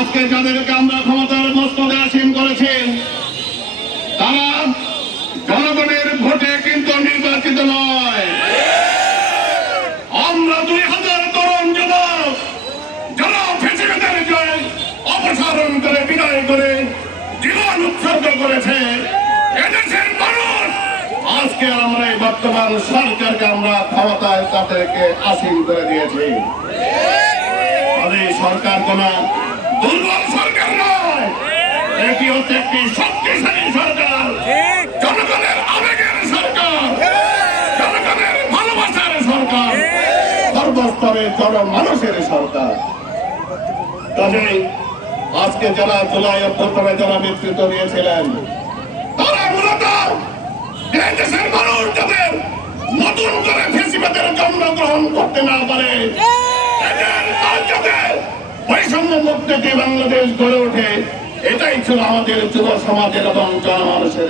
আজকে যাদেরকে আমরা ক্ষমতার মস্তদে আসীন করেছেন তারা জনগণের ভোটে কিন্তু নির্বাচিত নয়। আমরা 2000 তরুণ যুবক যারা ফেসিবাদের অপসারণ করে বিদায় করে জীবন উৎসর্গ করেছে এদেশের মানুষ আজকে আমরা এই বর্তমান সরকারকে আমরা ক্ষমতায় তাদেরকে আসীন করে দিয়েছি। সরকার কোন দুর্বল সরকার নয়, এটি হচ্ছে একটি শক্তিশালী সরকার, জনগণের আবেগের সরকার, জনগণের ভালোবাসার সরকার, সর্বস্তরের জনমানুষের সরকার। কাজেই আজকে যারা জুলাই অভ্যুত্থানে যারা নেতৃত্ব দিয়েছিলেন তারা মূলত দেশের মানুষ যাদের নতুন করে ফেসিবাদের জন্মগ্রহণ করতে না পারে, বৈষম্য মুক্ত বাংলাদেশ গড়ে ওঠে, এটাই ছিল আমাদের যুব সমাজের এবং জনমানুষের